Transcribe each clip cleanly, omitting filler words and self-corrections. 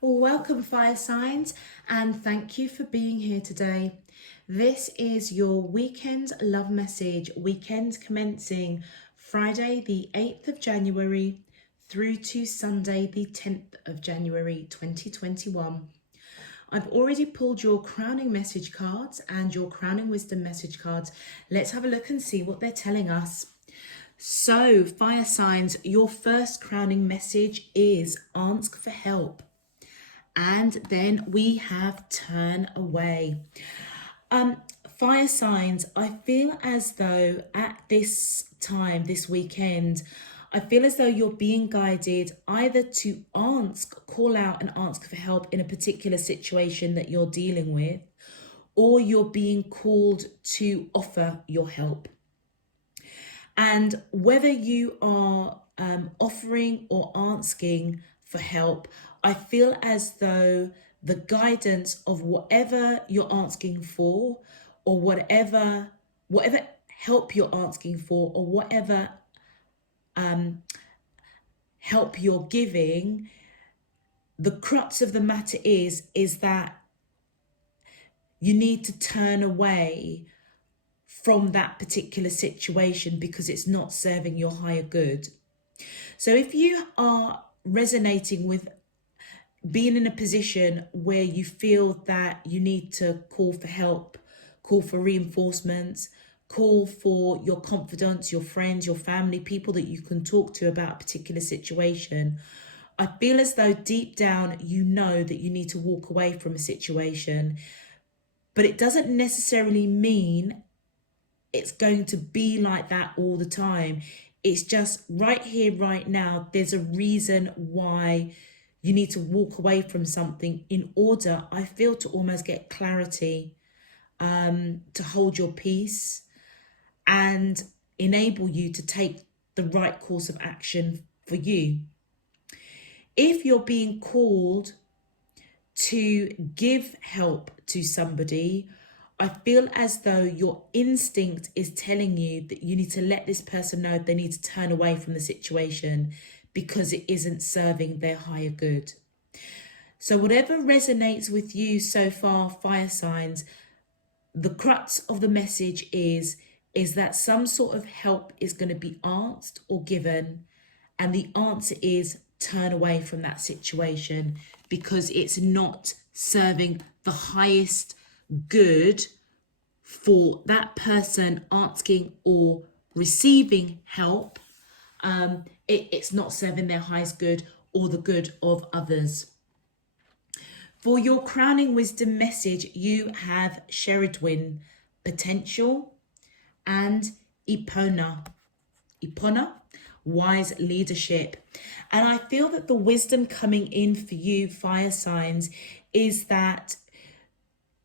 Welcome, fire signs, and thank you for being here today. This is your weekend love message, weekend commencing Friday, the 8th of January through to Sunday, the 10th of January 2021. I've already pulled your crowning message cards and your crowning wisdom message cards. Let's have a look and see what they're telling us. So, fire signs, your first crowning message is ask for help. And then we have turn away. Fire signs, I feel as though at this time, this weekend, I feel as though you're being guided either to call out and ask for help in a particular situation that you're dealing with, or you're being called to offer your help. And whether you are offering or asking for help, I feel as though the guidance of whatever you're asking for, or whatever help you're asking for, or whatever help you're giving, the crux of the matter is that you need to turn away from that particular situation because it's not serving your higher good. So if you are resonating with being in a position where you feel that you need to call for help, call for reinforcements, call for your confidants, your friends, your family, people that you can talk to about a particular situation, I feel as though deep down you know that you need to walk away from a situation, but it doesn't necessarily mean it's going to be like that all the time. It's just right here, right now, there's a reason why you need to walk away from something in order, I feel, to almost get clarity, to hold your peace and enable you to take the right course of action for you. If you're being called to give help to somebody, I feel as though your instinct is telling you that you need to let this person know they need to turn away from the situation because it isn't serving their higher good. So whatever resonates with you so far, fire signs, the crux of the message is that some sort of help is going to be asked or given, and the answer is turn away from that situation because it's not serving the highest good for that person asking or receiving help. It's not serving their highest good or the good of others. For your crowning wisdom message, you have Sheridwin, potential, and Ipona, wise leadership. And I feel that the wisdom coming in for you, fire signs, is that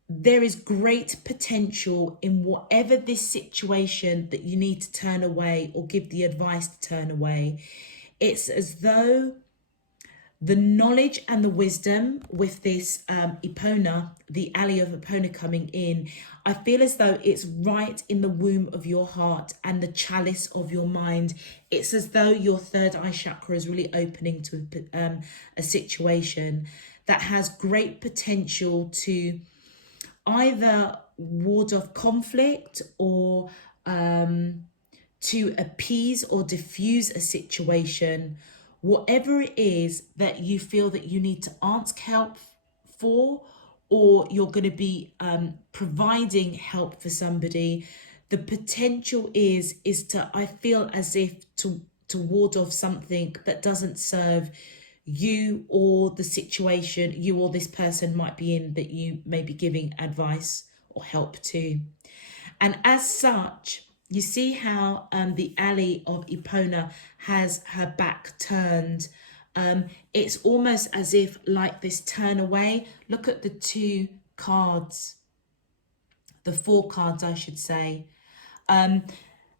there is great potential in whatever this situation that you need to turn away or give the advice to turn away. It's as though the knowledge and the wisdom with this Ipona, the alley of Ipona coming in, I feel as though it's right in the womb of your heart and the chalice of your mind. It's as though your third eye chakra is really opening to a situation that has great potential to either ward off conflict or to appease or diffuse a situation. Whatever it is that you feel that you need to ask help for, or you're going to be providing help for somebody, the potential is to, I feel as if to ward off something that doesn't serve you or the situation you or this person might be in that you may be giving advice or help to. And as such, you see how the alley of Ipona has her back turned. It's almost as if like this turn away. Look at the two cards, the four cards I should say.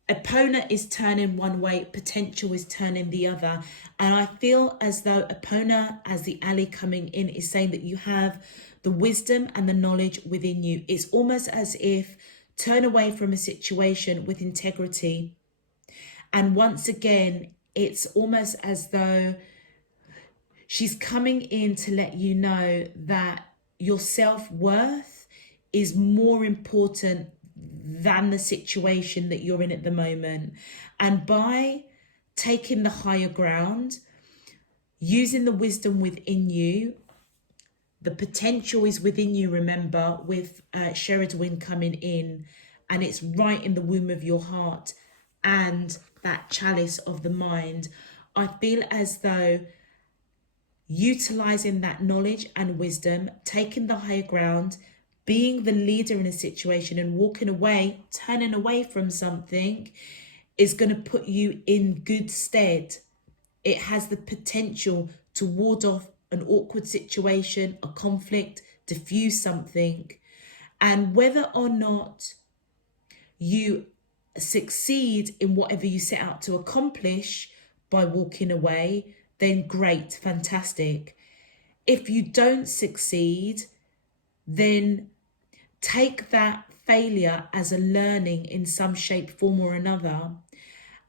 Epona is turning one way, potential is turning the other. And I feel as though Epona, as the alley coming in, is saying that you have the wisdom and the knowledge within you. It's almost as if turn away from a situation with integrity. And once again, it's almost as though She's coming in to let you know that your self-worth is more important than the situation that you're in at the moment. And by taking the higher ground, using the wisdom within you, the potential is within you, remember, with Sheridwin coming in, and it's right in the womb of your heart and that chalice of the mind. I feel as though utilizing that knowledge and wisdom, taking the higher ground, being the leader in a situation and walking away, turning away from something is going to put you in good stead. It has the potential to ward off an awkward situation, a conflict, diffuse something. And whether or not you succeed in whatever you set out to accomplish by walking away, then great, fantastic. If you don't succeed, then take that failure as a learning in some shape, form or another,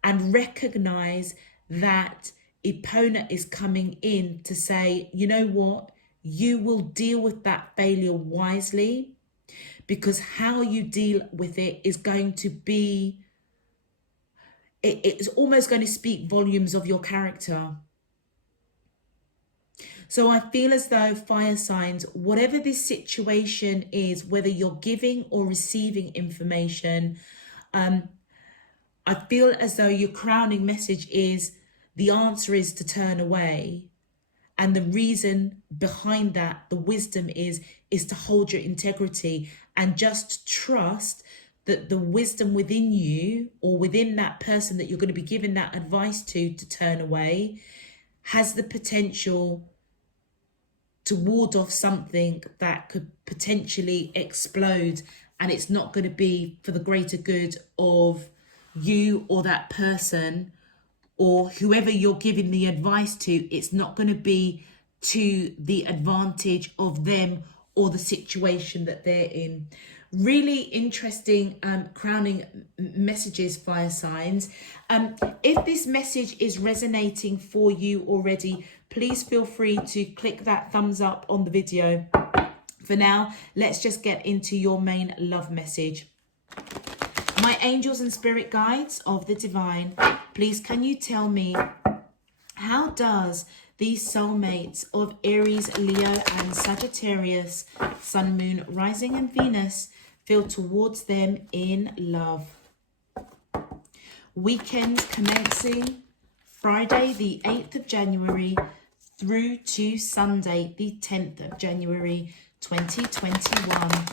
and recognize that Epona is coming in to say, you know what, you will deal with that failure wisely, because how you deal with it is going to be, it's almost going to speak volumes of your character. So I feel as though, fire signs, whatever this situation is, whether you're giving or receiving information, I feel as though your crowning message is the answer is to turn away. And the reason behind that, the wisdom is to hold your integrity and just trust that the wisdom within you or within that person that you're going to be giving that advice to turn away has the potential to ward off something that could potentially explode, and it's not going to be for the greater good of you or that person or whoever you're giving the advice to. It's not going to be to the advantage of them or the situation that they're in. Really interesting crowning messages, fire signs. If this message is resonating for you already, please feel free to click that thumbs up on the video. For now, let's just get into your main love message. My angels and spirit guides of the divine, please can you tell me, how does these soulmates of Aries, Leo and Sagittarius, Sun, Moon, Rising and Venus feel towards them in love? Weekend commencing Friday the 8th of January through to Sunday the 10th of January 2021.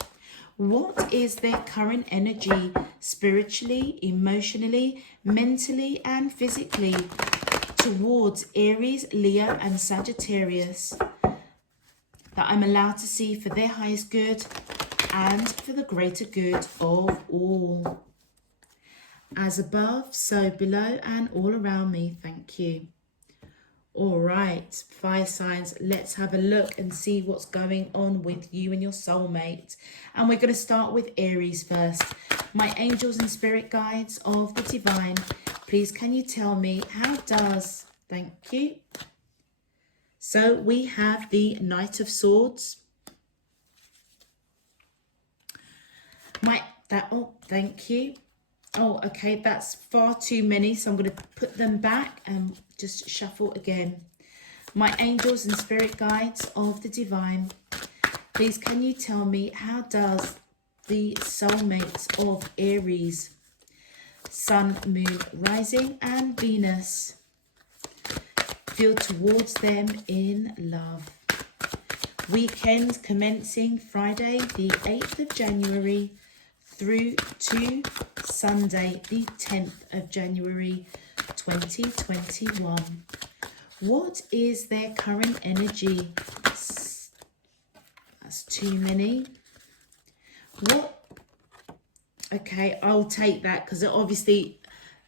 What is their current energy spiritually, emotionally, mentally and physically towards Aries, Leo and Sagittarius that I'm allowed to see for their highest good and for the greater good of all? As above, so below and all around me. Thank you. All right, fire signs, let's have a look and see what's going on with you and your soulmate. And we're going to start with Aries first. My angels and spirit guides of the divine, please can you tell me, how does, thank you. So we have the Knight of Swords. Thank you. Oh, okay, that's far too many, so I'm going to put them back and just shuffle again. My angels and spirit guides of the divine, please can you tell me, how does the soulmates of Aries, Sun, Moon, Rising and Venus feel towards them in love? Weekend commencing Friday the 8th of January through to Sunday the 10th of January 2021. What is their current energy? That's too many. Okay, I'll take that because obviously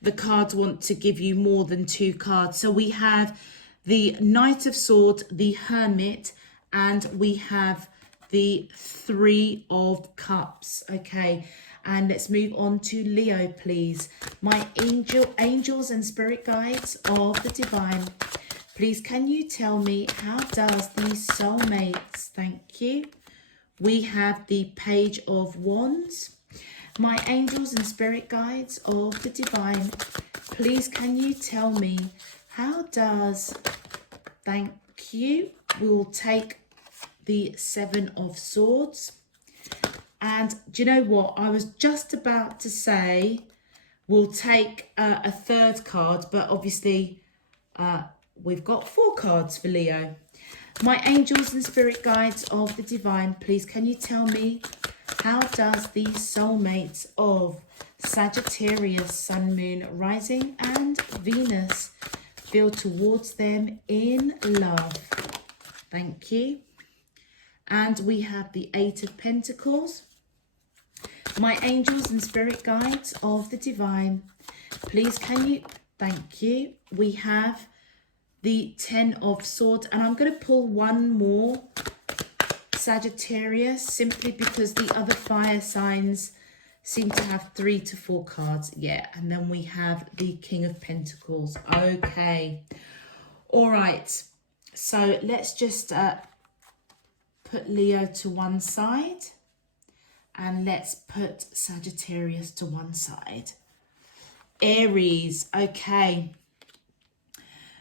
the cards want to give you more than two cards. So we have the Knight of Swords, the Hermit, and we have the Three of Cups. Okay, and let's move on to Leo, please. My angels and spirit guides of the divine, Please can you tell me, how does these soulmates, thank you. We have the Page of Wands. My angels and spirit guides of the divine, please can you tell me, how does, thank you. We will take the Seven of Swords. And do you know what? I was just about to say we'll take a third card, but obviously we've got 4 cards for Leo. My angels and spirit guides of the divine, please can you tell me, how does the soulmates of Sagittarius, Sun, Moon, Rising and Venus feel towards them in love? Thank you. And we have the 8 of Pentacles. My angels and spirit guides of the divine, please can you, thank you. We have the 10 of Swords, and I'm going to pull one more, Sagittarius, simply because the other fire signs seem to have 3 to 4 cards. Yeah, and then we have the King of Pentacles. Okay. All right. So let's just put Leo to one side. And let's put Sagittarius to one side. Aries, okay.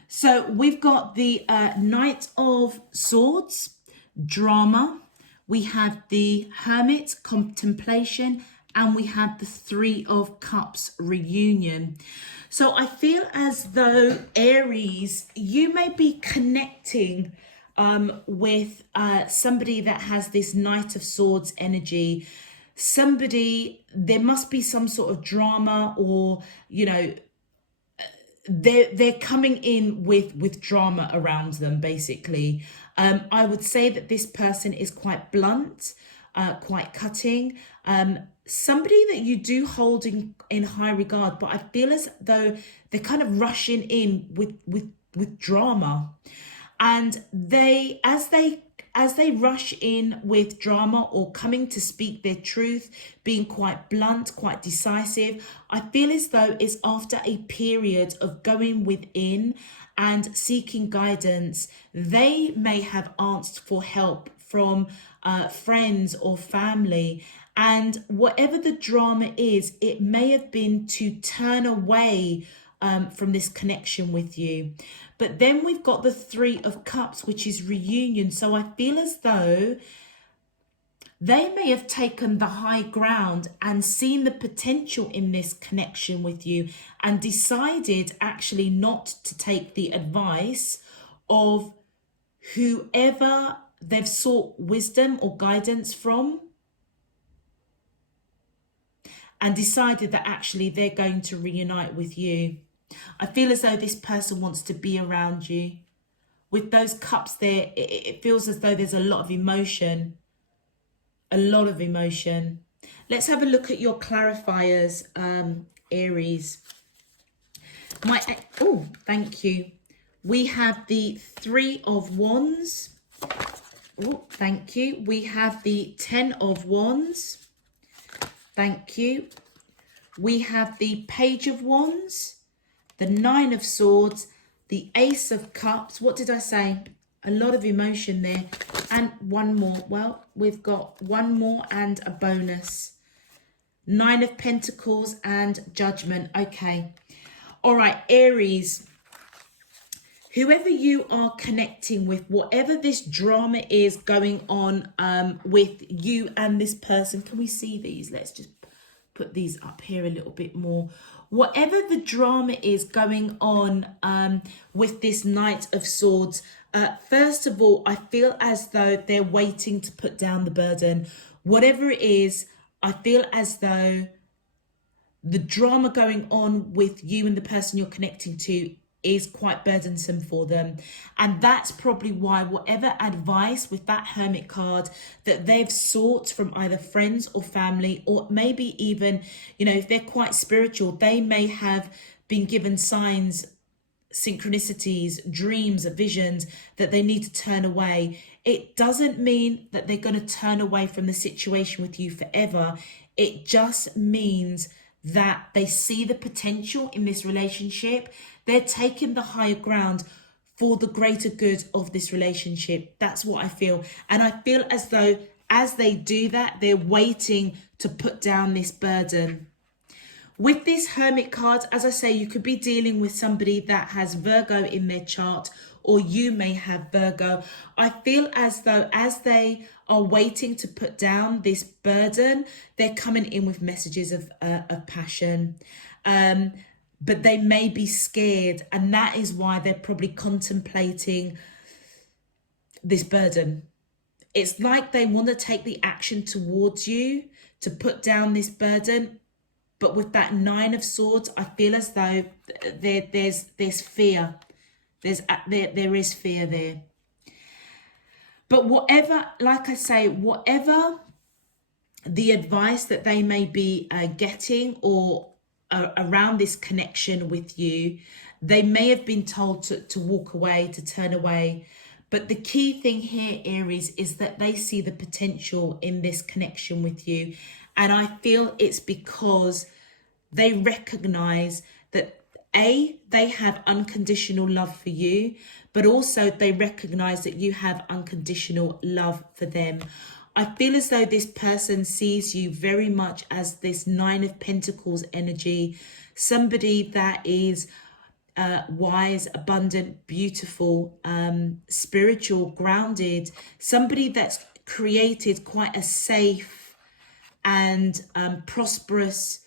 So we've got the Knight of Swords, drama. We have the Hermit, contemplation. And we have the 3 of Cups, reunion. So I feel as though, Aries, you may be connecting with somebody that has this Knight of Swords energy. Somebody, there must be some sort of drama, or you know, they're coming in with drama around them, basically. I would say that this person is quite blunt, quite cutting, somebody that you do hold in high regard, but I feel as though they're kind of rushing in with drama. And as they rush in with drama or coming to speak their truth, being quite blunt, quite decisive, I feel as though it's after a period of going within and seeking guidance. They may have asked for help from friends or family. And whatever the drama is, it may have been to turn away from this connection with you. But then we've got the 3 of Cups, which is reunion. So I feel as though they may have taken the high ground and seen the potential in this connection with you and decided actually not to take the advice of whoever they've sought wisdom or guidance from, and decided that actually they're going to reunite with you. I feel as though this person wants to be around you. With those cups there, it feels as though there's a lot of emotion. A lot of emotion. Let's have a look at your clarifiers, Aries. Oh, thank you. We have the 3 of Wands. Oh, thank you. We have the 10 of Wands. Thank you. We have the Page of Wands, the 9 of Swords, the Ace of Cups. What did I say? A lot of emotion there. And one more. Well, we've got one more and a bonus. 9 of Pentacles and Judgment. Okay. All right, Aries. Whoever you are connecting with, whatever this drama is going on with you and this person. Can we see these? Let's just put these up here a little bit more. Whatever the drama is going on with this Knight of Swords, first of all, I feel as though they're waiting to put down the burden. Whatever it is, I feel as though the drama going on with you and the person you're connecting to is quite burdensome for them. And that's probably why whatever advice with that Hermit card that they've sought from either friends or family, or maybe even, you know, if they're quite spiritual, they may have been given signs, synchronicities, dreams, visions that they need to turn away. It doesn't mean that they're going to turn away from the situation with you forever. It just means that they see the potential in this relationship. They're taking the higher ground for the greater good of this relationship. That's what I feel. And I feel as though as they do that, they're waiting to put down this burden. With this Hermit card, as I say, you could be dealing with somebody that has Virgo in their chart, or you may have Virgo. I feel as though as they are waiting to put down this burden, they're coming in with messages of passion. But they may be scared, and that is why they're probably contemplating this burden. It's like they want to take the action towards you to put down this burden. But with that Nine of Swords, I feel as though there's fear. There is fear there. But whatever, like I say, whatever the advice that they may be getting or around this connection with you, they may have been told to walk away, to turn away. But the key thing here, Aries, is that they see the potential in this connection with you. And I feel it's because they recognize that they have unconditional love for you, but also they recognize that you have unconditional love for them. I feel as though this person sees you very much as this Nine of Pentacles energy, somebody that is wise, abundant, beautiful, spiritual, grounded, somebody that's created quite a safe and prosperous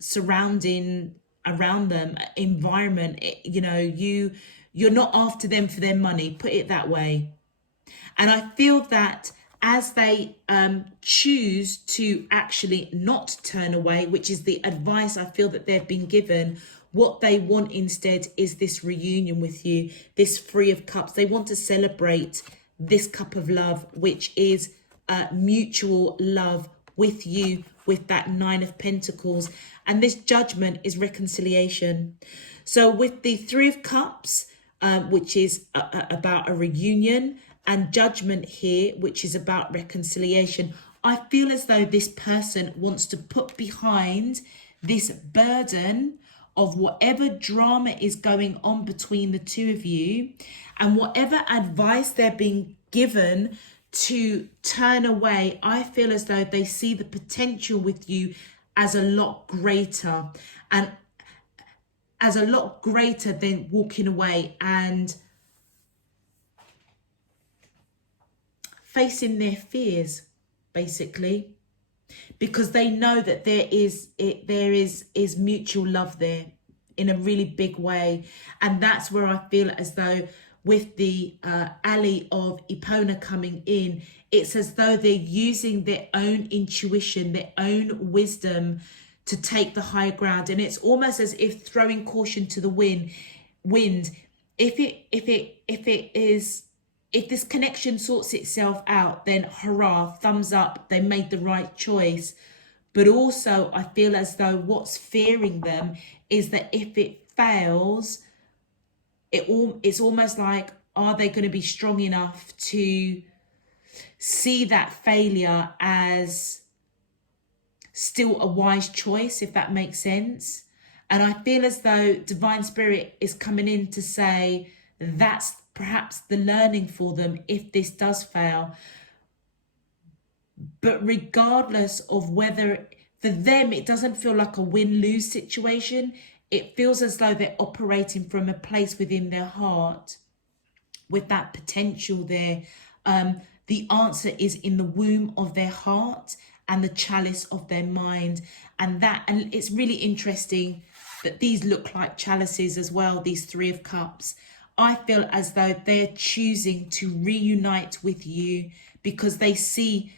surrounding around them, environment. You're not after them for their money, put it that way. And I feel that as they choose to actually not turn away, which is the advice I feel that they've been given, what they want instead is this reunion with you, this Three of Cups. They want to celebrate this cup of love, which is mutual love with you, with that Nine of Pentacles. And this Judgment is reconciliation. So with the Three of Cups, which is about a reunion, and Judgment here, which is about reconciliation, I feel as though this person wants to put behind this burden of whatever drama is going on between the two of you, and whatever advice they're being given to turn away. I feel as though they see the potential with you as a lot greater, and as a lot greater than walking away and facing their fears, basically, because they know that there is mutual love there in a really big way. And that's where I feel as though with the alley of Epona coming in, it's as though they're using their own intuition, their own wisdom to take the higher ground. And it's almost as if throwing caution to the wind. If this connection sorts itself out, then hurrah, thumbs up, they made the right choice. But also I feel as though what's fearing them is that if it fails, it's almost like, are they going to be strong enough to see that failure as still a wise choice, if that makes sense? And I feel as though Divine Spirit is coming in to say that's perhaps the learning for them if this does fail. But regardless of whether, for them, it doesn't feel like a win-lose situation. It feels as though they're operating from a place within their heart with that potential there. The answer is in the womb of their heart and the chalice of their mind. And it's really interesting that these look like chalices as well, these Three of Cups. I feel as though they're choosing to reunite with you because they see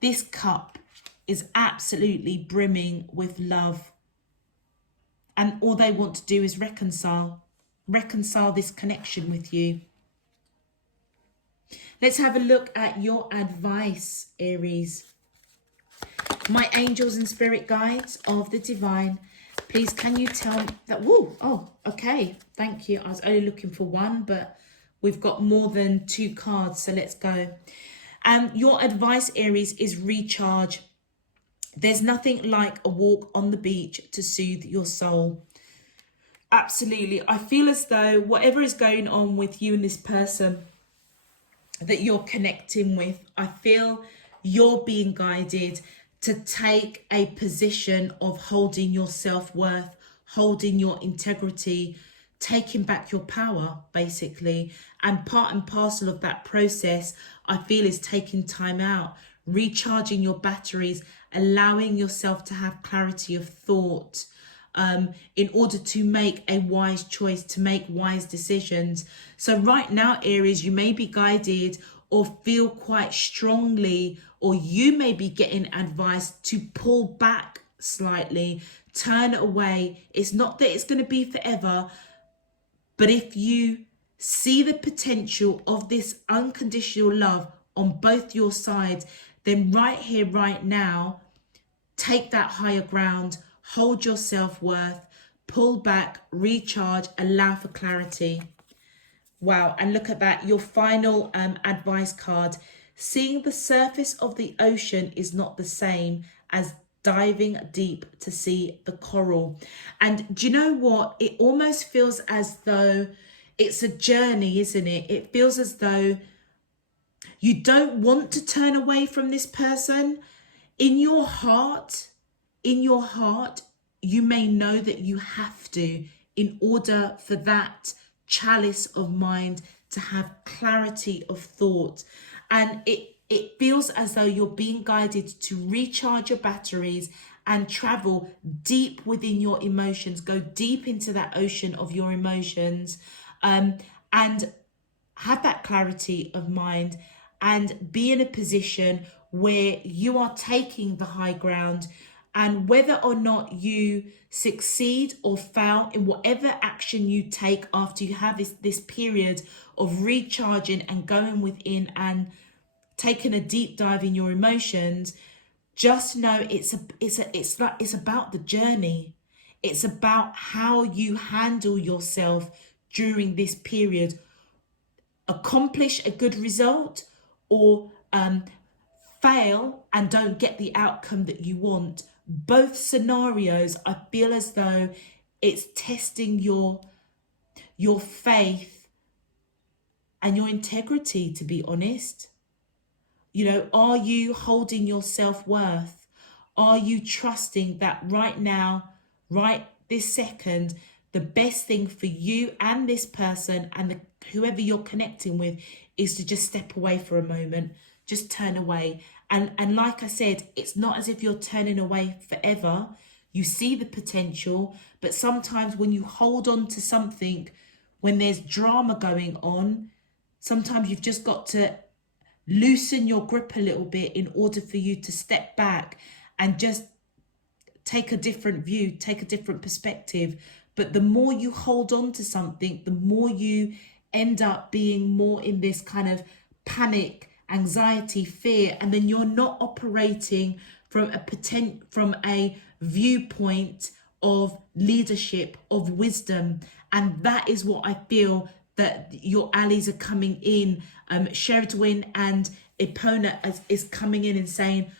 this cup is absolutely brimming with love. And all they want to do is reconcile this connection with you. Let's have a look at your advice, Aries. My angels and spirit guides of the divine, please can you tell me that, okay, thank you. I was only looking for one, but we've got more than two cards, so let's go. Your advice, Aries, is recharge. There's nothing like a walk on the beach to soothe your soul. Absolutely. I feel as though whatever is going on with you and this person that you're connecting with, I feel you're being guided to take a position of holding your self-worth, holding your integrity, taking back your power, basically. And part and parcel of that process, I feel, is taking time out, recharging your batteries, allowing yourself to have clarity of thought, in order to make a wise choice, to make wise decisions. So right now, Aries, you may be guided or feel quite strongly, or you may be getting advice to pull back slightly, turn away. It's not that it's going to be forever, but if you see the potential of this unconditional love on both your sides, then right here, right now, take that higher ground, hold your self-worth, pull back, recharge, allow for clarity. Wow, and look at that, your final advice card. Seeing the surface of the ocean is not the same as diving deep to see the coral. And do you know what? It almost feels as though it's a journey, isn't it? It feels as though you don't want to turn away from this person. In your heart, you may know that you have to, in order for that chalice of mind to have clarity of thought. And it feels as though you're being guided to recharge your batteries and travel deep within your emotions, go deep into that ocean of your emotions, and have that clarity of mind and be in a position where you are taking the high ground. And whether or not you succeed or fail in whatever action you take after you have this period of recharging and going within and taking a deep dive in your emotions, just know it's about the journey. It's about how you handle yourself during this period. Accomplish a good result, or fail and don't get the outcome that you want. Both scenarios, I feel as though it's testing your faith and your integrity, to be honest. You know, are you holding your self-worth? Are you trusting that right now, right this second, the best thing for you and this person and whoever you're connecting with is to just step away for a moment, just turn away. And like I said, it's not as if you're turning away forever. You see the potential, but sometimes when you hold on to something, when there's drama going on, sometimes you've just got to loosen your grip a little bit in order for you to step back and just take a different view, take a different perspective. But the more you hold on to something, the more you end up being more in this kind of panic, anxiety, fear, and then you're not operating from a viewpoint of leadership, of wisdom. And that is what I feel that your allies are coming in. Sheridwin and Epona is coming in and saying,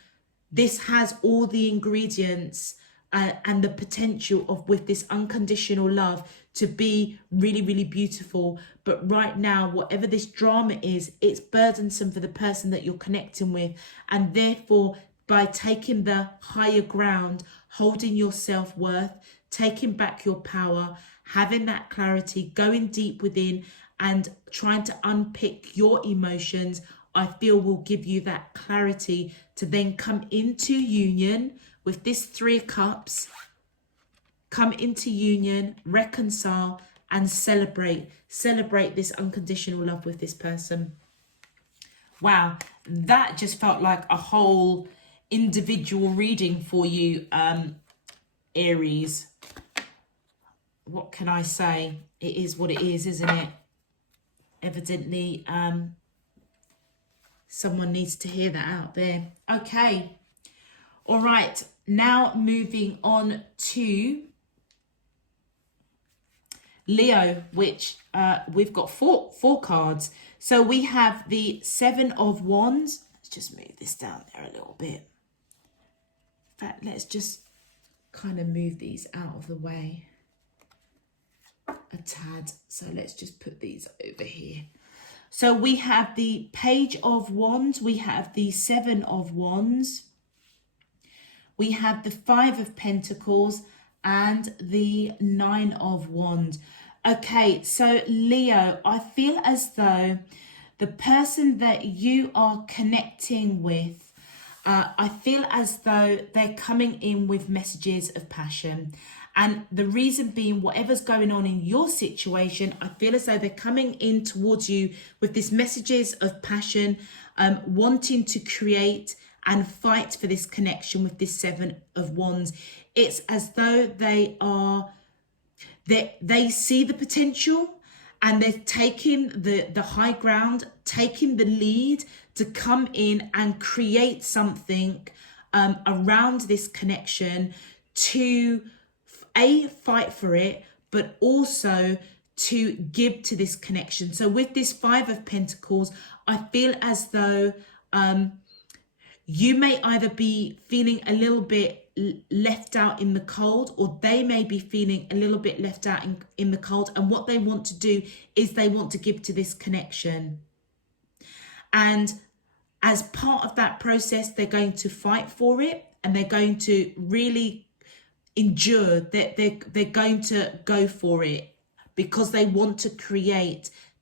this has all the ingredients and the potential of, with this unconditional love, to be really, really beautiful. But right now, whatever this drama is, it's burdensome for the person that you're connecting with. And therefore, by taking the higher ground, holding your self-worth, taking back your power, having that clarity, going deep within and trying to unpick your emotions, I feel will give you that clarity to then come into union with this 3 of Cups, come into union, reconcile and celebrate this unconditional love with this person. Wow, that just felt like a whole individual reading for you, Aries. What can I say? It is what it is, isn't it? Evidently, someone needs to hear that out there. Okay. All right. Now moving on to Leo, which we've got four cards. So we have the 7 of Wands. Let's just move this down there a little bit. In fact, let's just kind of move these out of the way. a tad. So let's just put these over here. So we have the Page of Wands, we have the Seven of Wands, we have the Five of Pentacles, and the Nine of Wands. Okay, so Leo, I feel as though the person that you are connecting with, I feel as though they're coming in with messages of passion. And the reason being, whatever's going on in your situation, I feel as though they're coming in towards you with these messages of passion, wanting to create and fight for this connection with this Seven of Wands. It's as though they see the potential, and they're taking the high ground, taking the lead to come in and create something around this connection to fight for it, but also to give to this connection. So with this Five of Pentacles, I feel as though you may either be feeling a little bit left out in the cold, or they may be feeling a little bit left out in the cold. And what they want to do is they want to give to this connection. And as part of that process, they're going to fight for it, and they're going to really endure that. They're going to go for it because they want to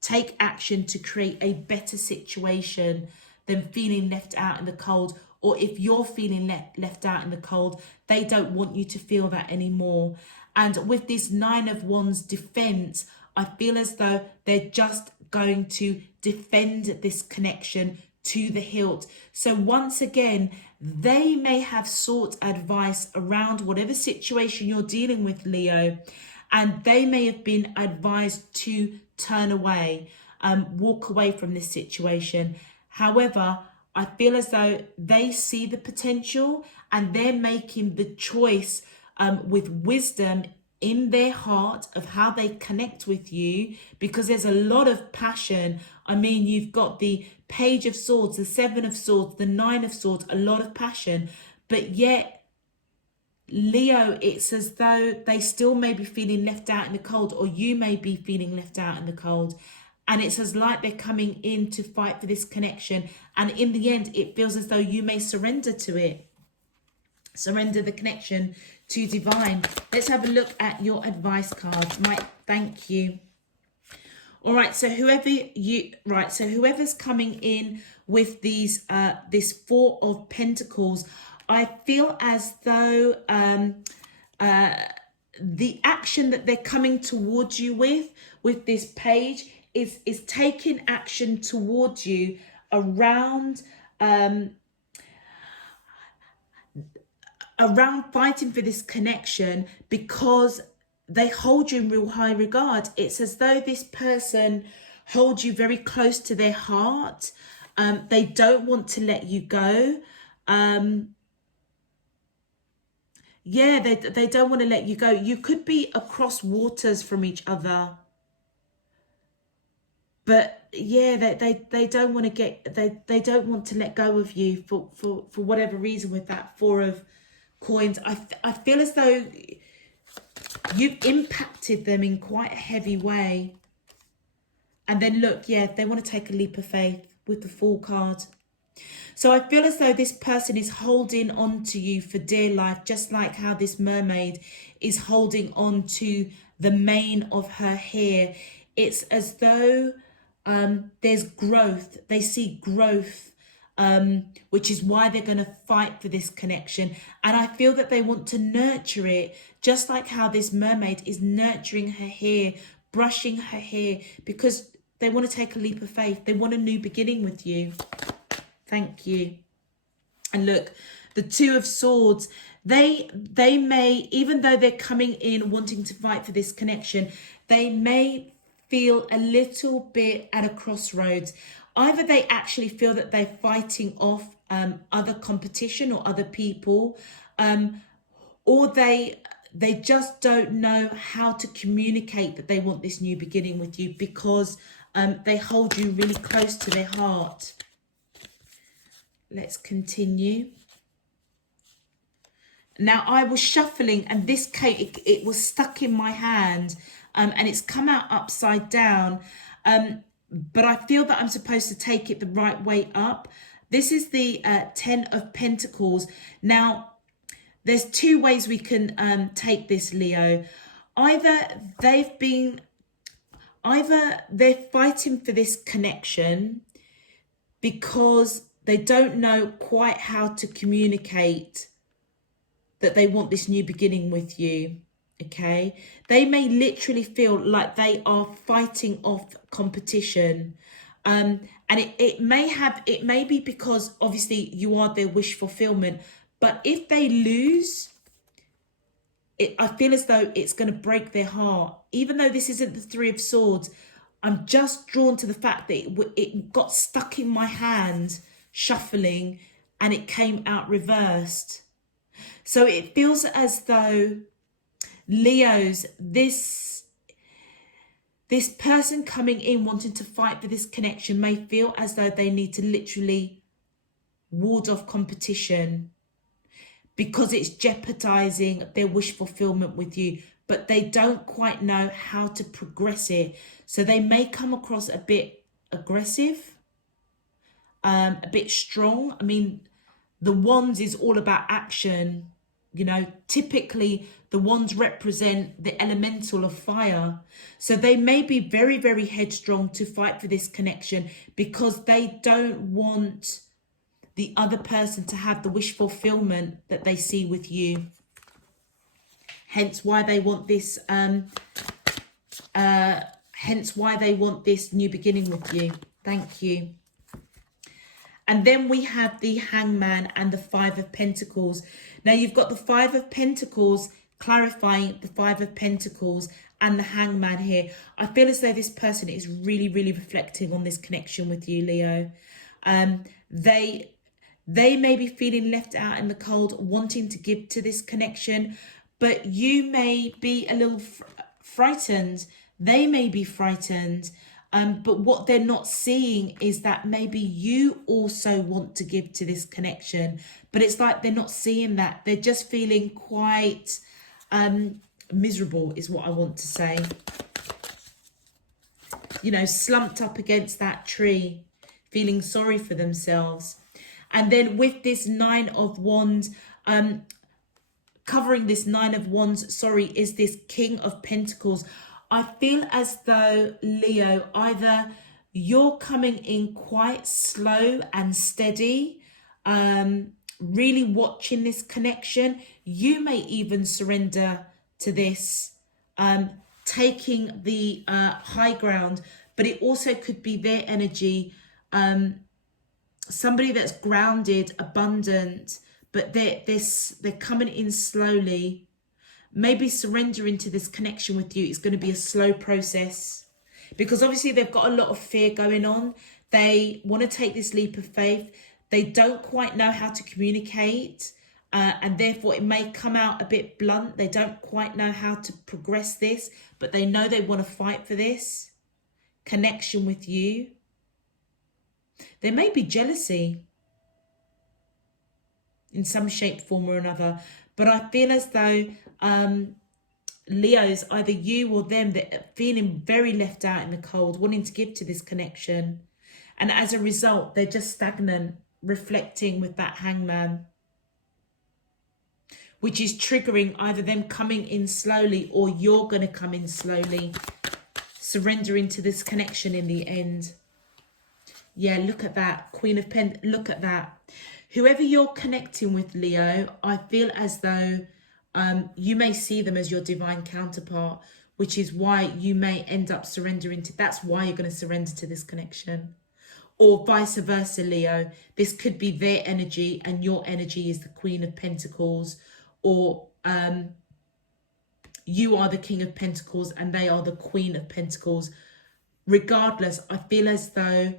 take action to create a better situation than feeling left out in the cold. Or if you're feeling left out in the cold, they don't want you to feel that anymore. And with this Nine of Wands defense, I feel as though they're just going to defend this connection to the hilt. So once again, they may have sought advice around whatever situation you're dealing with, Leo, and they may have been advised to turn away, walk away from this situation. However, I feel as though they see the potential, and they're making the choice with wisdom in their heart of how they connect with you, because there's a lot of passion. I mean, you've got the Page of Swords, the Seven of Swords, the Nine of Swords, a lot of passion. But yet, Leo, it's as though they still may be feeling left out in the cold, or you may be feeling left out in the cold. And it's as like they're coming in to fight for this connection. And in the end, it feels as though you may surrender to it. Surrender the connection to divine. Let's have a look at your advice cards. Mike, thank you. All right, so whoever's coming in with these this Four of Pentacles, I feel as though the action that they're coming towards you with this page is taking action towards you around fighting for this connection, because they hold you in real high regard. It's as though this person holds you very close to their heart. They don't want to let you go. They don't want to let you go. You could be across waters from each other. But yeah, they don't want to they don't want to let go of you for whatever reason. With that Four of Coins, I feel as though you've impacted them in quite a heavy way. And then look, yeah, they want to take a leap of faith with the Fool card. So I feel as though this person is holding on to you for dear life, just like how this mermaid is holding on to the mane of her hair. It's as though there's growth. They see growth, which is why they're going to fight for this connection. And I feel that they want to nurture it, just like how this mermaid is nurturing her hair, brushing her hair, because they want to take a leap of faith. They want a new beginning with you. Thank you. And look, the Two of Swords, they may, even though they're coming in wanting to fight for this connection, they may feel a little bit at a crossroads. Either they actually feel that they're fighting off other competition or other people, or they just don't know how to communicate that they want this new beginning with you, because they hold you really close to their heart. Let's continue. Now, I was shuffling and this came, it was stuck in my hand. and it's come out upside down. But I feel that I'm supposed to take it the right way up. This is the 10 of Pentacles. Now, there's two ways we can take this, Leo. Either they're fighting for this connection because they don't know quite how to communicate that they want this new beginning with you. Okay, they may literally feel like they are fighting off competition, and it may be because obviously you are their wish fulfillment, but if they lose, I feel as though it's going to break their heart. Even though this isn't the Three of Swords, I'm just drawn to the fact that it got stuck in my hand shuffling and it came out reversed. So it feels as though Leos, this person coming in wanting to fight for this connection may feel as though they need to literally ward off competition because it's jeopardizing their wish fulfillment with you, but they don't quite know how to progress it. So they may come across a bit aggressive, a bit strong. I mean, the Wands is all about action. You know, typically the Wands represent the elemental of fire. So they may be very, very headstrong to fight for this connection because they don't want the other person to have the wish fulfillment that they see with you. Hence why they want this, new beginning with you. Thank you. And then we have the Hangman and the Five of Pentacles. Now you've got the Five of Pentacles clarifying the Five of Pentacles and the Hangman here. I feel as though this person is really, really reflecting on this connection with you, Leo. They may be feeling left out in the cold, wanting to give to this connection, but you may be a little frightened. They may be frightened. But what they're not seeing is that maybe you also want to give to this connection, but it's like they're not seeing that. They're just feeling quite miserable is what I want to say. You know, slumped up against that tree, feeling sorry for themselves. And then with this Nine of Wands, covering this Nine of Wands, is this King of Pentacles. I feel as though, Leo, either you're coming in quite slow and steady, really watching this connection. You may even surrender to this, taking the high ground, but it also could be their energy, somebody that's grounded, abundant, but they're coming in slowly. Maybe surrendering to this connection with you is going to be a slow process because obviously they've got a lot of fear going on. They want to take this leap of faith. They don't quite know how to communicate, and therefore it may come out a bit blunt. They don't quite know how to progress this, but they know they want to fight for this connection with you. There may be jealousy in some shape, form or another, but I feel as though Leos, either you or them, that are feeling very left out in the cold, wanting to give to this connection, and as a result they're just stagnant, reflecting with that Hangman, which is triggering either them coming in slowly or you're going to come in slowly, surrendering to this connection in the end. Yeah, look at that Queen of Pentacles. Look at that. Whoever you're connecting with, Leo, I feel as though you may see them as your divine counterpart, which is why you may end up surrendering to, that's why you're going to surrender to this connection. Or vice versa, Leo. This could be their energy and your energy is the Queen of Pentacles, or you are the King of Pentacles and they are the Queen of Pentacles. Regardless, I feel as though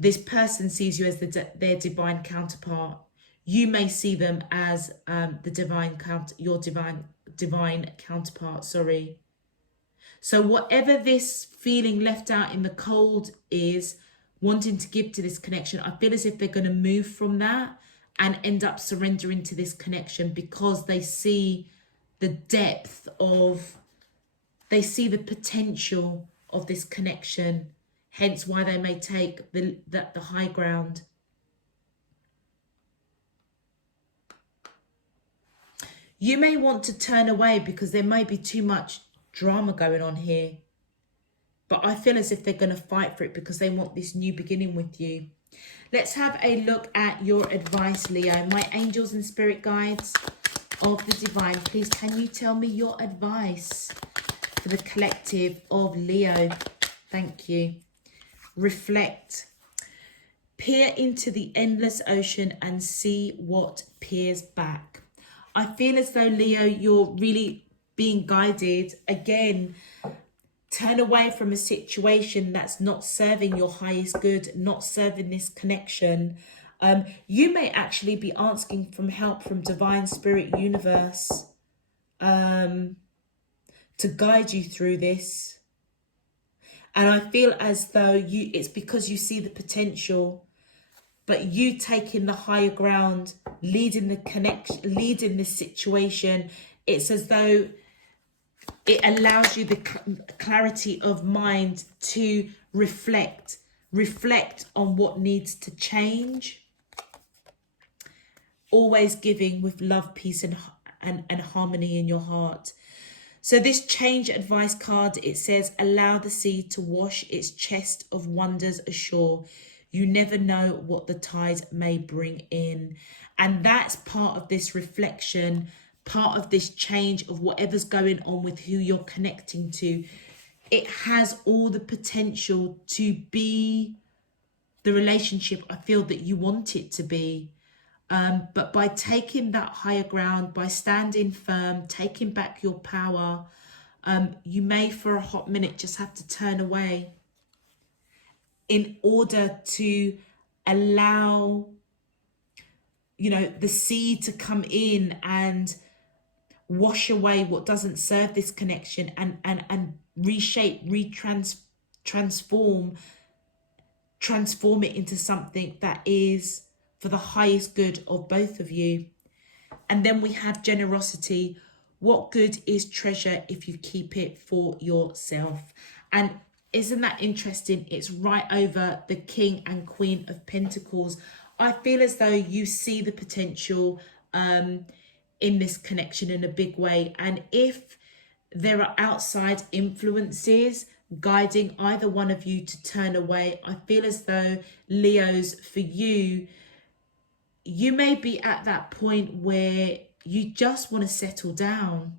this person sees you as their divine counterpart. You may see them as your divine counterpart, So whatever this feeling left out in the cold is, wanting to give to this connection, I feel as if they're going to move from that and end up surrendering to this connection because they see the depth of They see the potential of this connection, hence why they may take the high ground. You may want to turn away because there may be too much drama going on here. But I feel as if they're going to fight for it because they want this new beginning with you. Let's have a look at your advice, Leo. My angels and spirit guides of the divine, please can you tell me your advice for the collective of Leo? Thank you. Reflect. Peer into the endless ocean and see what peers back. I feel as though, Leo, you're really being guided. Again, turn away from a situation that's not serving your highest good, not serving this connection. You may actually be asking for help from divine spirit universe to guide you through this. And I feel as though it's because you see the potential, but you taking the higher ground, leading the connection, leading this situation. It's as though it allows you the clarity of mind to reflect on what needs to change. Always giving with love, peace, and harmony in your heart. So this change advice card, it says, allow the sea to wash its chest of wonders ashore. You never know what the tide may bring in. And that's part of this reflection, part of this change of whatever's going on with who you're connecting to. It has all the potential to be the relationship I feel that you want it to be. But by taking that higher ground, by standing firm, taking back your power, you may for a hot minute just have to turn away in order to allow, the sea to come in and wash away what doesn't serve this connection and reshape, transform it into something that is for the highest good of both of you. And then we have generosity. What good is treasure if you keep it for yourself? And isn't that interesting? It's right over the King and Queen of Pentacles. I feel as though you see the potential in this connection in a big way. And if there are outside influences guiding either one of you to turn away, I feel as though, Leos, for you, you may be at that point where you just want to settle down.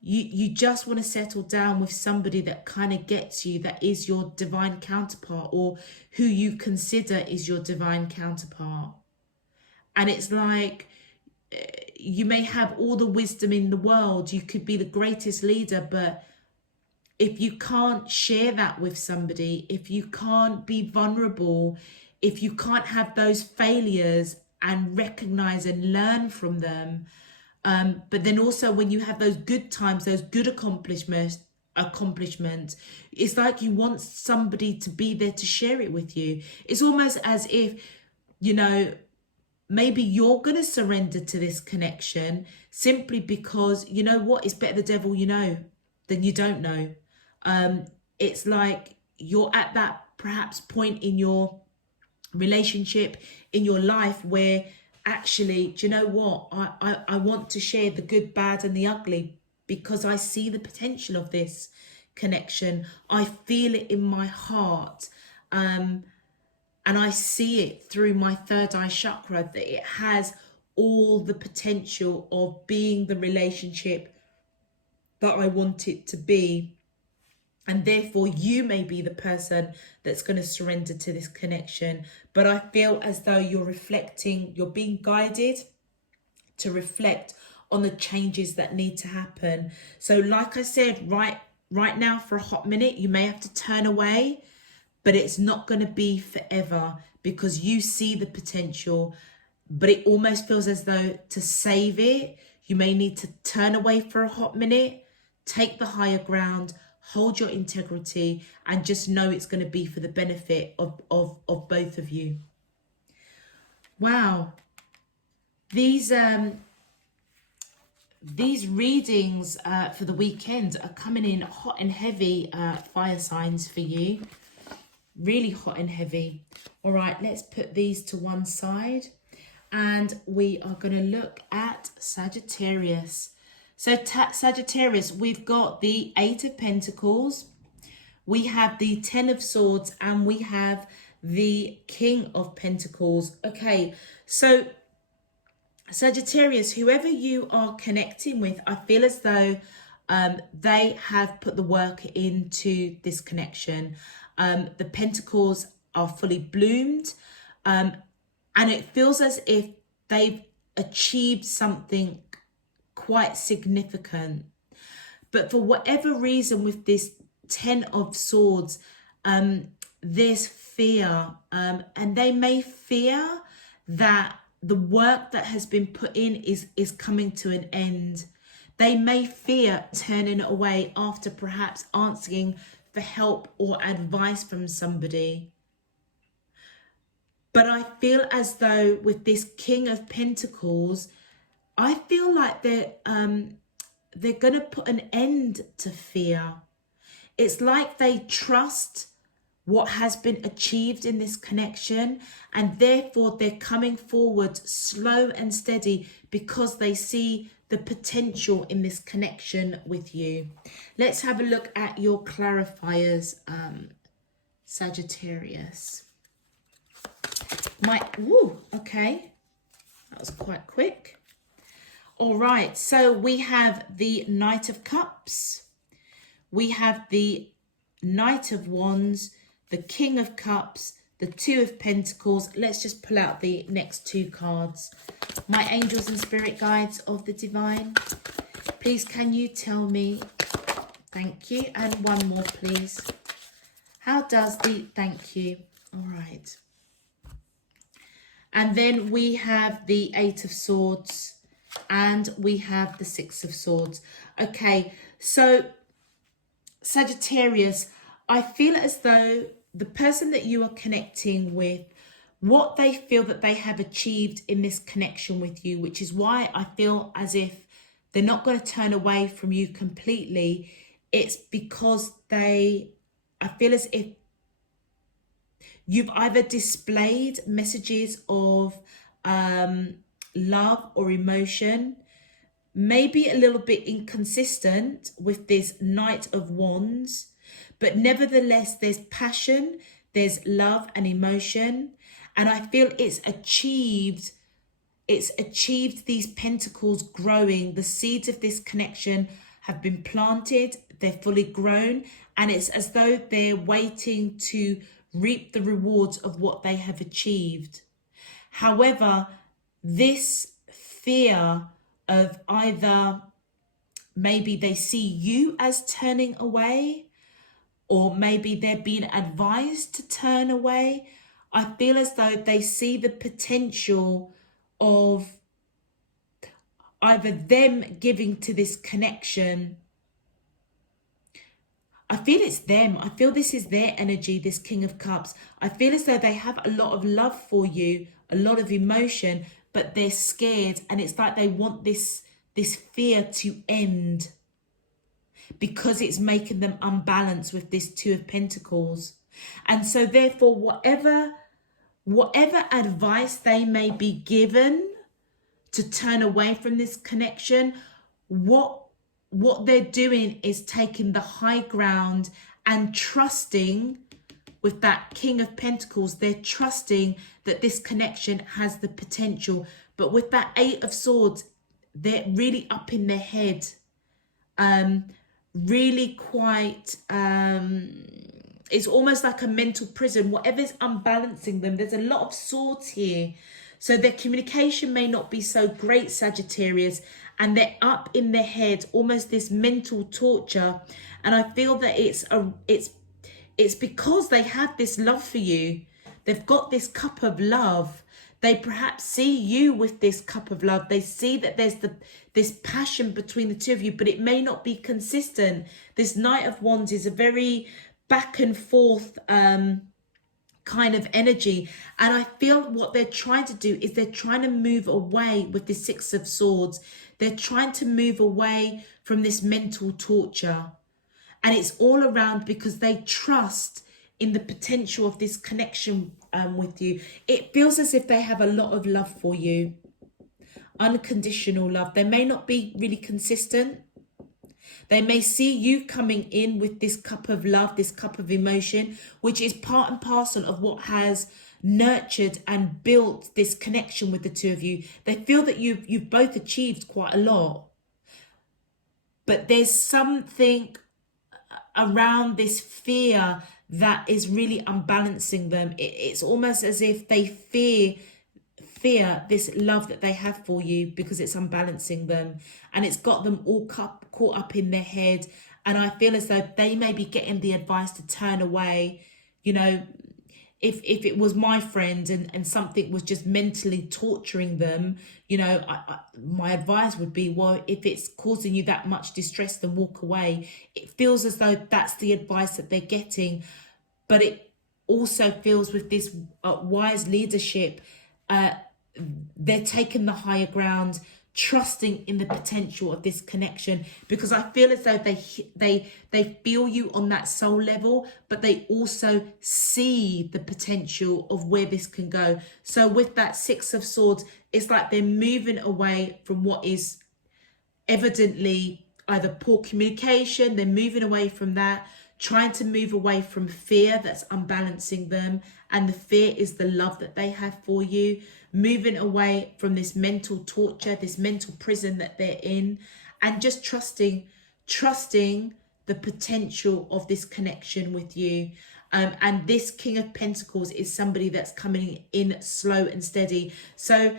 You just want to settle down with somebody that kind of gets you, that is your divine counterpart, or who you consider is your divine counterpart. And it's like, you may have all the wisdom in the world, you could be the greatest leader, but if you can't share that with somebody, if you can't be vulnerable, if you can't have those failures and recognize and learn from them, but then also when you have those good times, those good accomplishments, it's like you want somebody to be there to share it with you. It's almost as if, maybe you're going to surrender to this connection simply because, you know what, it's better the devil you know than you don't know. It's like you're at that perhaps point in your relationship, in your life, where actually, do you know what, I want to share the good, bad and the ugly because I see the potential of this connection. I feel it in my heart, and I see it through my third eye chakra that it has all the potential of being the relationship that I want it to be. And therefore, you may be the person that's going to surrender to this connection. But I feel as though you're reflecting, you're being guided to reflect on the changes that need to happen. So like I said, right now for a hot minute, you may have to turn away, but it's not going to be forever because you see the potential. But it almost feels as though to save it, you may need to turn away for a hot minute, take the higher ground, hold your integrity, and just know it's going to be for the benefit of both of you. Wow. These these readings for the weekend are coming in hot and heavy, fire signs for you. Really hot and heavy. All right, let's put these to one side. And we are going to look at Sagittarius. So Sagittarius, we've got the Eight of Pentacles. We have the Ten of Swords. And we have the King of Pentacles. Okay, so Sagittarius, whoever you are connecting with, I feel as though they have put the work into this connection. The pentacles are fully bloomed, and it feels as if they've achieved something quite significant. But for whatever reason, with this Ten of Swords, there's fear, and they may fear that the work that has been put in is coming to an end. They may fear turning away after perhaps asking for help or advice from somebody. But I feel as though with this King of Pentacles, I feel like they're going to put an end to fear. It's like they trust what has been achieved in this connection, and therefore they're coming forward slow and steady because they see the potential in this connection with you. Let's have a look at your clarifiers, Sagittarius. Okay, that was quite quick. All right, so we have the Knight of Cups, we have the Knight of Wands, the King of Cups, the Two of Pentacles. Let's just pull out the next two cards. My angels and spirit guides of the divine, please can you tell me, thank you, and one more please. How does the, thank you, all right. And then we have the Eight of Swords and we have the Six of Swords. Okay, so Sagittarius, I feel as though the person that you are connecting with, what they feel that they have achieved in this connection with you, which is why I feel as if they're not going to turn away from you completely. It's because I feel as if you've either displayed messages of love or emotion, maybe a little bit inconsistent with this Knight of Wands, but nevertheless there's passion, there's love and emotion, and I feel it's achieved these pentacles growing. The seeds of this connection have been planted, they're fully grown, and it's as though they're waiting to reap the rewards of what they have achieved. However, this fear of either maybe they see you as turning away, or maybe they're being advised to turn away, I feel as though they see the potential of either them giving to this connection. I feel it's them. I feel this is their energy, this King of Cups. I feel as though they have a lot of love for you, a lot of emotion, but they're scared, and it's like they want this fear to end because it's making them unbalanced with this Two of Pentacles. And so therefore, whatever advice they may be given to turn away from this connection, what they're doing is taking the high ground and trusting with that King of Pentacles. They're trusting that this connection has the potential. But with that Eight of Swords, they're really up in their head, really quite, it's almost like a mental prison. Whatever's unbalancing them, there's a lot of swords here. So their communication may not be so great, Sagittarius, and they're up in their head, almost this mental torture. And I feel that it's because they have this love for you. They've got this cup of love. They perhaps see you with this cup of love. They see that there's this passion between the two of you, but it may not be consistent. This Knight of Wands is a very back and forth kind of energy. And I feel what they're trying to do is they're trying to move away with the Six of Swords. They're trying to move away from this mental torture. And it's all around because they trust in the potential of this connection with you. It feels as if they have a lot of love for you. Unconditional love. They may not be really consistent. They may see you coming in with this cup of love, this cup of emotion, which is part and parcel of what has nurtured and built this connection with the two of you. They feel that you've both achieved quite a lot. But there's something around this fear that is really unbalancing them. It's almost as if they fear this love that they have for you because it's unbalancing them, and it's got them all caught up in their head. And I feel as though they may be getting the advice to turn away. You know, if it was my friend and something was just mentally torturing them, you know, my advice would be, well, if it's causing you that much distress, then walk away. It feels as though that's the advice that they're getting. But it also feels with this wise leadership, they're taking the higher ground, trusting in the potential of this connection, because I feel as though they feel you on that soul level, but they also see the potential of where this can go. So with that Six of Swords, it's like they're moving away from what is evidently either poor communication. They're moving away from that, trying to move away from fear that's unbalancing them, and the fear is the love that they have for you. Moving away from this mental torture, this mental prison that they're in, and just trusting the potential of this connection with you. And this King of Pentacles is somebody that's coming in slow and steady. So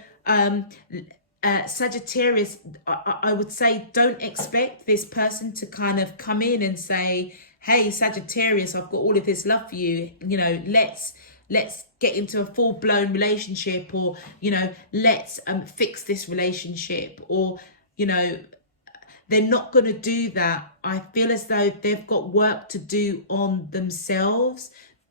Sagittarius, I would say, don't expect this person to kind of come in and say, hey, Sagittarius, I've got all of this love for you. You know, let's get into a full-blown relationship, or, you know, let's fix this relationship, or, you know, they're not going to do that. I feel as though they've got work to do on themselves.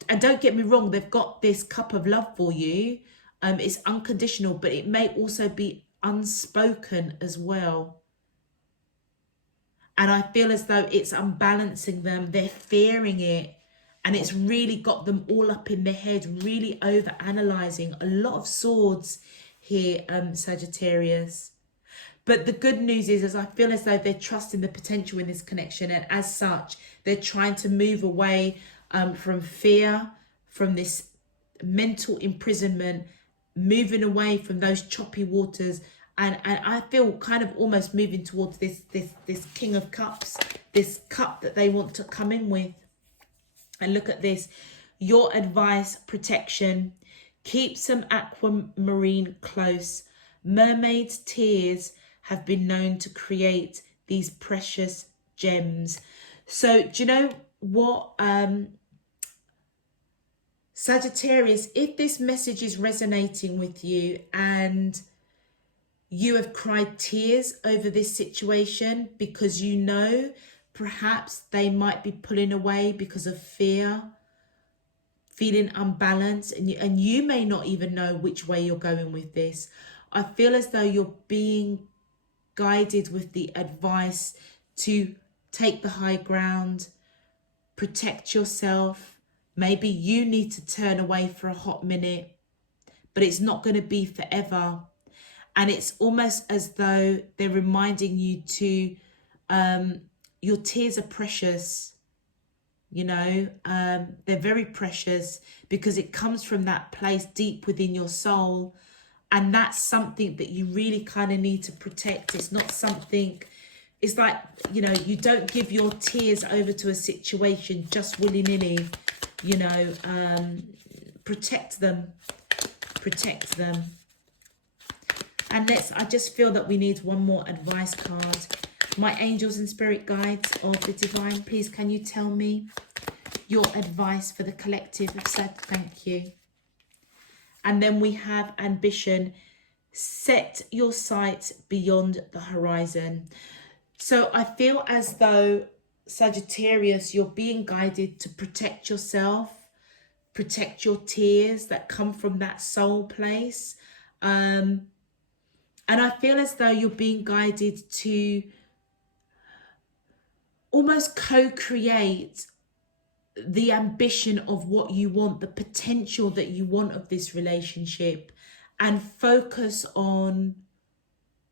And don't get me wrong, they've got this cup of love for you. It's unconditional, but it may also be unspoken as well. And I feel as though it's unbalancing them. They're fearing it. And it's really got them all up in their head, really over-analysing. A lot of swords here, Sagittarius. But the good news is I feel as though they're trusting the potential in this connection. And as such, they're trying to move away from fear, from this mental imprisonment, moving away from those choppy waters. And I feel kind of almost moving towards this King of Cups, this cup that they want to come in with. And look at this, your advice, protection, keep some aquamarine close. Mermaids' tears have been known to create these precious gems. So do you know what, Sagittarius, if this message is resonating with you and you have cried tears over this situation because you know perhaps they might be pulling away because of fear, feeling unbalanced, and you may not even know which way you're going with this. I feel as though you're being guided with the advice to take the high ground, protect yourself. Maybe you need to turn away for a hot minute, but it's not going to be forever. And it's almost as though they're reminding you to, your tears are precious, you know, they're very precious because it comes from that place deep within your soul. And that's something that you really kind of need to protect. It's not something, it's like, you know, you don't give your tears over to a situation just willy-nilly, you know, protect them. And I just feel that we need one more advice card. My angels and spirit guides of the divine, please can you tell me your advice for the collective of Sag? Thank you. And then we have ambition. Set your sights beyond the horizon. So I feel as though, Sagittarius, you're being guided to protect yourself, protect your tears that come from that soul place. And I feel as though you're being guided to almost co-create the ambition of what you want, the potential that you want of this relationship, and focus on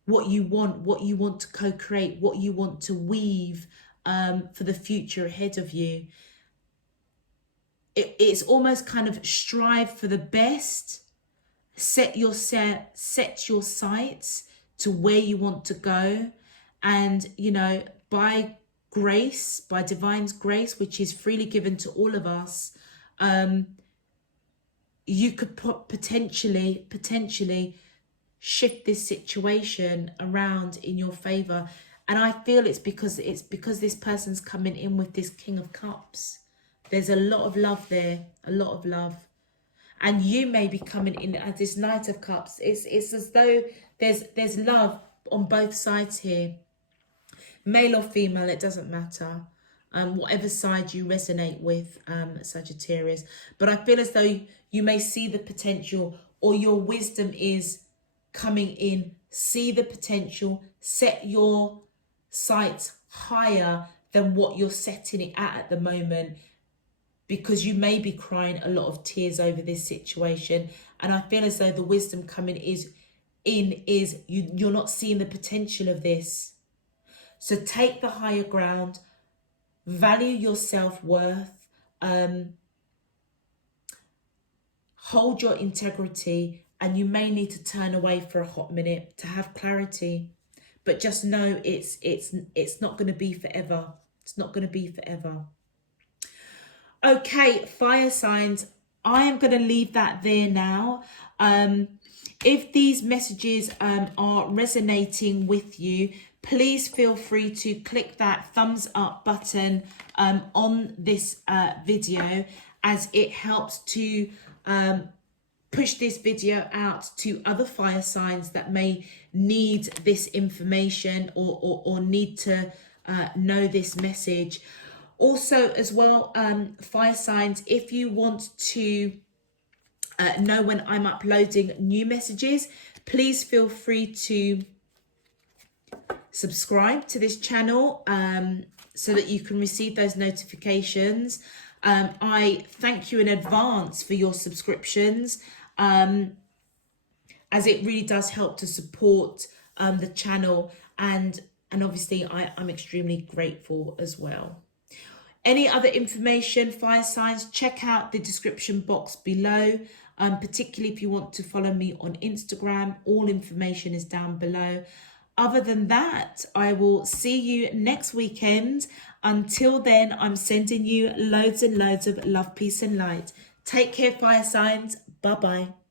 what you want to co-create, what you want to weave for the future ahead of you. It's almost kind of strive for the best, set your sights to where you want to go, and by grace, by divine grace, which is freely given to all of us, you could potentially shift this situation around in your favor. And I feel it's because this person's coming in with this King of Cups. There's a lot of love there, a lot of love. And you may be coming in as this Knight of Cups. It's as though there's love on both sides here. Male or female, it doesn't matter. Whatever side you resonate with, Sagittarius. But I feel as though you may see the potential, or your wisdom is coming in. See the potential, set your sights higher than what you're setting it at the moment, because you may be crying a lot of tears over this situation. And I feel as though the wisdom coming is you're not seeing the potential of this. So take the higher ground, value your self-worth, hold your integrity, and you may need to turn away for a hot minute to have clarity. But just know it's not going to be forever. It's not going to be forever. Okay, fire signs, I am going to leave that there now. If these messages are resonating with you, please feel free to click that thumbs up button on this video, as it helps to push this video out to other fire signs that may need this information or need to know this message. Also as well, fire signs, if you want to know when I'm uploading new messages, please feel free to subscribe to this channel so that you can receive those notifications. I thank you in advance for your subscriptions, as it really does help to support the channel, and obviously I'm extremely grateful as well. Any other information, fire signs, check out the description box below, particularly if you want to follow me on Instagram. All information is down below. Other than that, I will see you next weekend. Until then, I'm sending you loads and loads of love, peace and light. Take care, fire signs. Bye-bye.